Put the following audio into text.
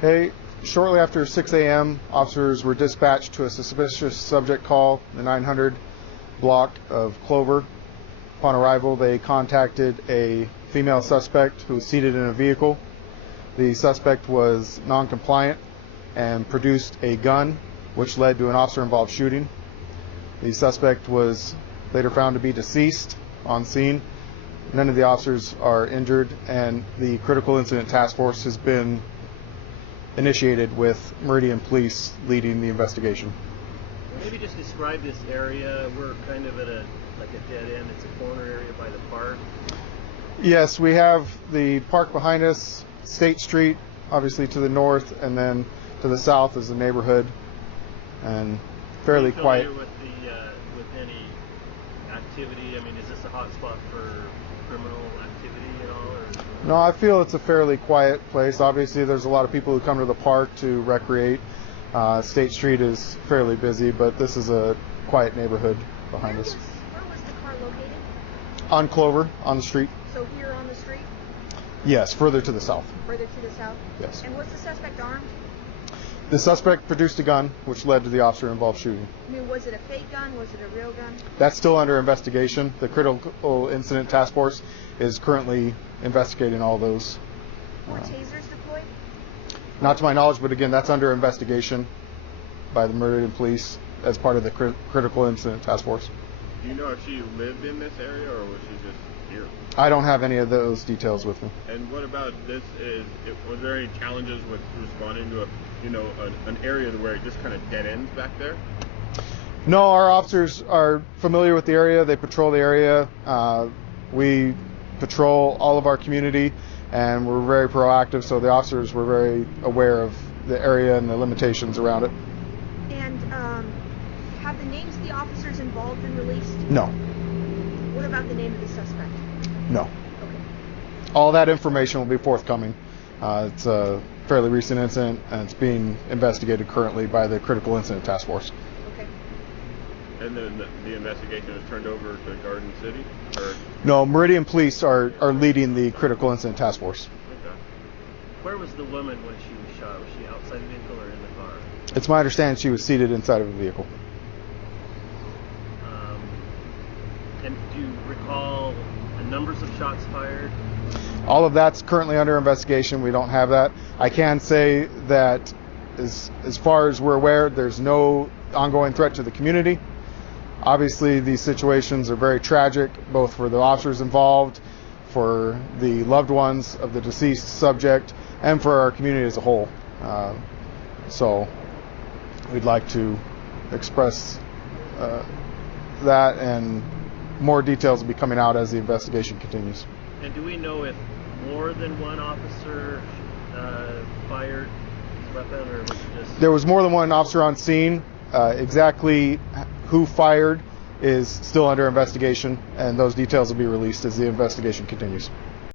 Hey, shortly after 6 a.m., officers were dispatched to a suspicious subject call, the 900 block of Clover. Upon arrival, they contacted a female suspect who was seated in a vehicle. The suspect was non-compliant and produced a gun, which led to an officer-involved shooting. The suspect was later found to be deceased on scene. None of the officers are injured, and the Critical Incident Task Force has been initiated with Meridian Police leading the investigation. Maybe just describe this area. We're kind of at a dead end. It's a corner area by the park. Yes, we have the park behind us, State Street, obviously to the north, and then to the south is the neighborhood, and fairly quiet. With any activity? I mean, is this a hot spot for criminal activity at all? Or? No, I feel it's a fairly quiet place. Obviously, there's a lot of people who come to the park to recreate. State Street is fairly busy, but this is a quiet neighborhood behind us. Where was the car located? On Clover, on the street. So here on the street? Yes, further to the south. Further to the south? Yes. And was the suspect armed? The suspect produced a gun, which led to the officer-involved shooting. I mean, was it a fake gun? Was it a real gun? That's still under investigation. The Critical Incident Task Force is currently investigating all those. Were tasers deployed? Not to my knowledge, but again, that's under investigation by the Meridian Police as part of the Critical Incident Task Force. Do you know if she lived in this area or was she just here? I don't have any of those details with me. And what about this? Was there any challenges with responding to an area where it just kind of dead ends back there? No, our officers are familiar with the area. They patrol the area. We patrol all of our community, and we're very proactive, so the officers were very aware of the area and the limitations around it. And have the names of the officers involved been released? No. What about the name of the suspect? No. Okay. All that information will be forthcoming. It's a fairly recent incident, and it's being investigated currently by the Critical Incident Task Force. Okay. And then the investigation was turned over to Garden City? Or? No, Meridian Police are leading the Critical Incident Task Force. Okay. Where was the woman when she was shot? Was she outside the vehicle or in the car? It's my understanding she was seated inside of a vehicle. And do you recall the numbers of shots fired? All of that's currently under investigation. We don't have that. I can say that as far as we're aware, there's no ongoing threat to the community. Obviously, these situations are very tragic, both for the officers involved, for the loved ones of the deceased subject, and for our community as a whole. So we'd like to express that, and more details will be coming out as the investigation continues. And do we know if more than one officer fired his weapon, or was it just... There was more than one officer on scene. Exactly who fired is still under investigation, and those details will be released as the investigation continues.